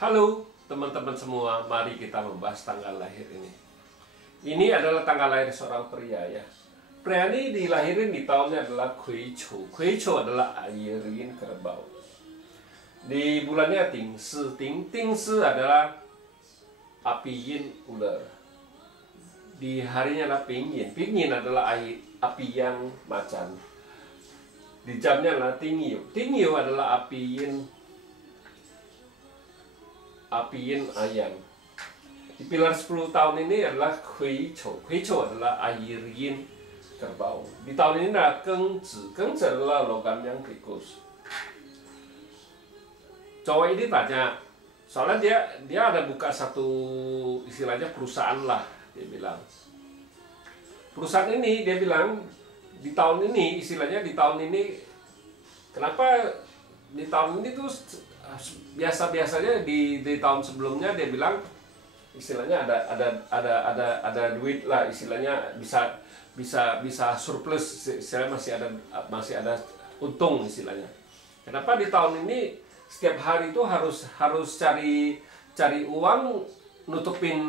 Halo teman-teman semua, mari kita membahas tanggal lahir ini. Ini adalah tanggal lahir seorang pria ya. Pria ini dilahirin di tahunnya adalah Kui Chou. Kui Chou adalah air yin kerbau. Di bulannya Ting Si. Ting Si adalah api yin ular. Di harinya adalah Ping Yin. Ping Yin adalah api yang macan. Di jamnya adalah Ting Yu. Ting Yu adalah api yin ayam. Di pilar 10 tahun ini adalah Kui Chou. Kui Chou adalah air yin kerbau. Di tahun ini adalah Geng Zi. Geng Zi adalah logam yang tikus. Cowok ini tanya, soalnya dia ada buka satu istilahnya perusahaan lah, dia bilang. Perusahaan ini dia bilang di tahun ini istilahnya di tahun ini kenapa di tahun ini tuh biasa-biasanya di tahun sebelumnya dia bilang istilahnya ada duit lah, istilahnya bisa surplus, istilahnya masih ada untung istilahnya. Kenapa di tahun ini setiap hari itu harus cari uang nutupin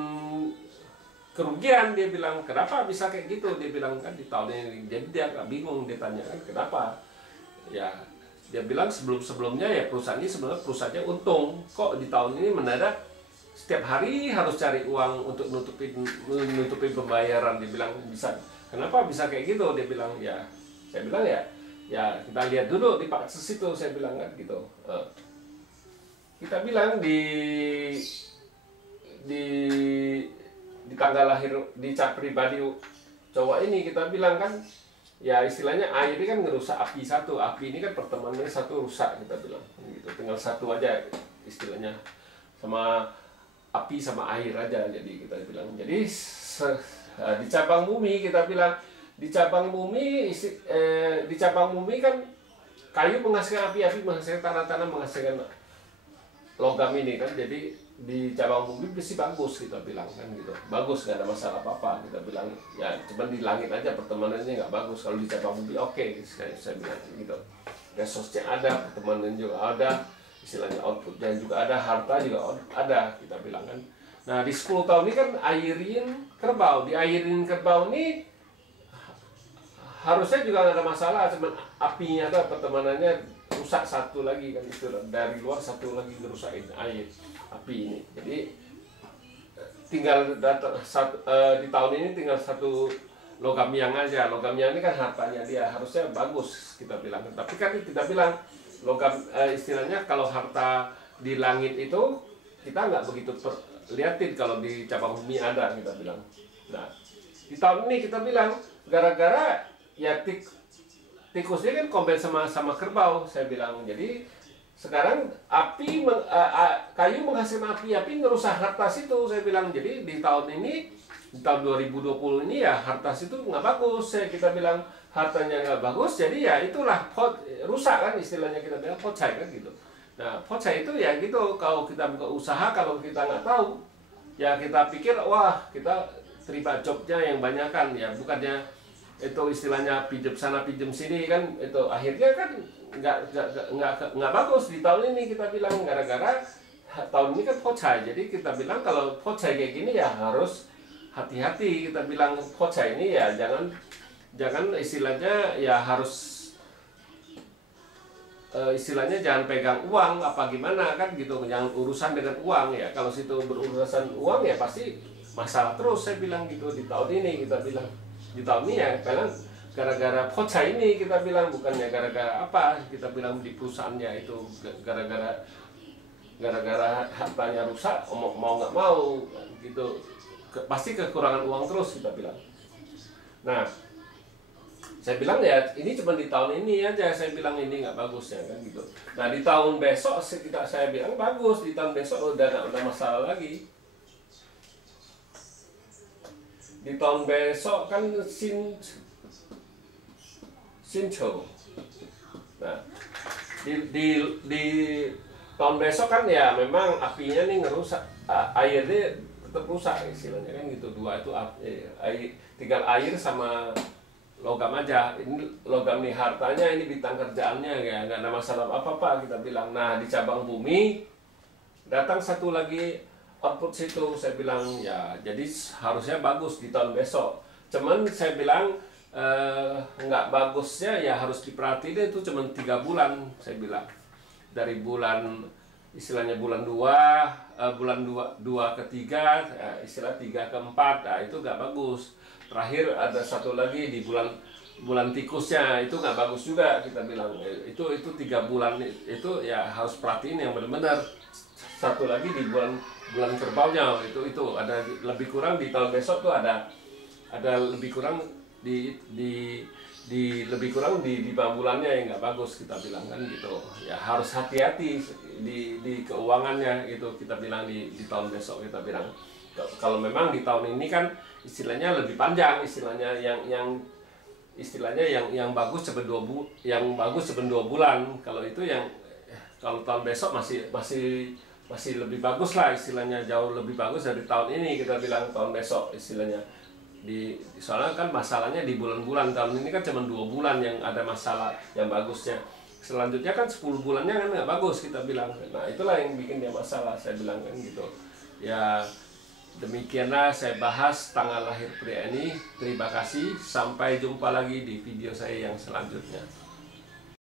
kerugian? Dia bilang kenapa bisa kayak gitu, dia bilang kan di tahun ini. Jadi dia agak bingung, dia tanya kan kenapa ya. Dia bilang sebelumnya ya perusahaan ini sebenarnya perusahaannya untung, kok di tahun ini mendadak setiap hari harus cari uang untuk nutupin pembayaran. Dia bilang bisa, kenapa bisa kayak gitu? Dia bilang ya, saya bilang ya kita lihat dulu di Pak itu, saya bilang kan gitu. Kita bilang di tanggal lahir di cat pribadi cowok ini, kita bilang kan ya istilahnya air ini kan ngerusak api satu. Api ini kan pertemanannya satu rusak, kita bilang gitu. Tinggal satu aja istilahnya, sama api sama air aja. Jadi kita bilang, jadi di cabang bumi kita bilang, di cabang bumi kan kayu menghasilkan api, api menghasilkan tanah menghasilkan logam ini kan. Jadi di cabang bumi pasti bagus, kita bilang kan gitu. Bagus, nggak ada masalah apa-apa, kita bilang. Ya cuma di langit aja pertemanannya nggak bagus. Kalau di cabang bumi oke, saya bilang gitu. Resource-nya ada, pertemanan juga ada, istilahnya outputnya juga ada, harta juga ada, kita bilang kan. Nah di 10 tahun ini kan airin kerbau. Di airin kerbau ini harusnya juga nggak ada masalah, cuman apinya ada, pertemanannya rusak satu lagi kan, itu dari luar satu lagi ngerusakin air api ini. Jadi tinggal di tahun ini tinggal satu logam yang aja. Logam yang ini kan hartanya dia harusnya bagus, kita bilang. Tapi kan kita bilang logam istilahnya kalau harta di langit itu kita nggak begitu liatin, kalau di cabang bumi ada, kita bilang. Nah di tahun ini kita bilang gara-gara ya tikusnya kan kombin sama kerbau, saya bilang. Jadi sekarang kayu menghasilkan api ngerusak harta situ, saya bilang. Jadi di tahun ini, di tahun 2020 ini ya harta situ nggak bagus, kita bilang hartanya nggak bagus. Jadi ya itulah rusak kan, istilahnya kita bilang pocai kan gitu. Nah pocai itu ya gitu, kalau kita buka usaha, kalau kita nggak tahu ya kita pikir wah kita terima jobnya yang banyak kan, ya bukannya itu istilahnya pinjam sana pinjam sini kan, itu akhirnya kan nggak bagus di tahun ini, kita bilang. Gara-gara tahun ini kan pocai, jadi kita bilang kalau pocai kayak gini ya harus hati-hati, kita bilang. Pocai ini ya jangan istilahnya ya harus istilahnya jangan pegang uang apa gimana kan gitu, yang urusan dengan uang ya. Kalau situ berurusan uang ya pasti masalah terus, saya bilang gitu. Di tahun ini kita bilang, di tahun ini ya bilang gara-gara pocai ini, kita bilang, bukannya gara-gara apa, kita bilang di perusahaannya itu gara-gara hartanya rusak, mau nggak mau gitu, pasti kekurangan uang terus, kita bilang. Nah saya bilang ya ini cuma di tahun ini aja, saya bilang ini nggak bagus ya kan gitu. Nah di tahun besok saya bilang bagus, di tahun besok udah nggak ada masalah lagi. Di tahun besok kan Sinchou. Nah di tahun besok kan ya memang apinya nih ngerusak, airnya tetap rusak istilahnya kan gitu. Dua itu tinggal air sama logam aja. Ini logam nih hartanya, ini bintang kerjaannya, ya nggak ada masalah apa-apa, kita bilang. Nah di cabang bumi datang satu lagi output situ, saya bilang ya jadi harusnya bagus di tahun besok. Cuman saya bilang nggak bagusnya ya harus diperhatiin itu cuma 3 bulan, saya bilang dari bulan istilahnya bulan 2, bulan 2 ke 3, istilah 3 ke 4, nah itu nggak bagus. Terakhir ada satu lagi di bulan tikusnya, itu nggak bagus juga kita bilang. Itu 3 bulan itu ya harus perhatiin yang benar-benar. Satu lagi di bulan kerbaunya, itu ada lebih kurang di tahun besok tuh ada lebih kurang di lebih kurang di 5 bulannya yang nggak bagus kita bilang kan gitu ya, harus hati-hati di keuangannya itu kita bilang di tahun besok kita bilang. Kalau memang di tahun ini kan istilahnya lebih panjang, istilahnya yang bagus cuma 2 bulan. Kalau itu kalau tahun besok masih lebih bagus lah, istilahnya jauh lebih bagus dari tahun ini kita bilang. Tahun besok istilahnya soalnya kan masalahnya di bulan-bulan, tahun ini kan cuma 2 bulan yang ada masalah yang bagusnya, selanjutnya kan 10 bulannya kan nggak bagus kita bilang. Nah itulah yang bikin dia masalah, saya bilang kan gitu ya. Demikianlah saya bahas tanggal lahir pria ini. Terima kasih, sampai jumpa lagi di video saya yang selanjutnya.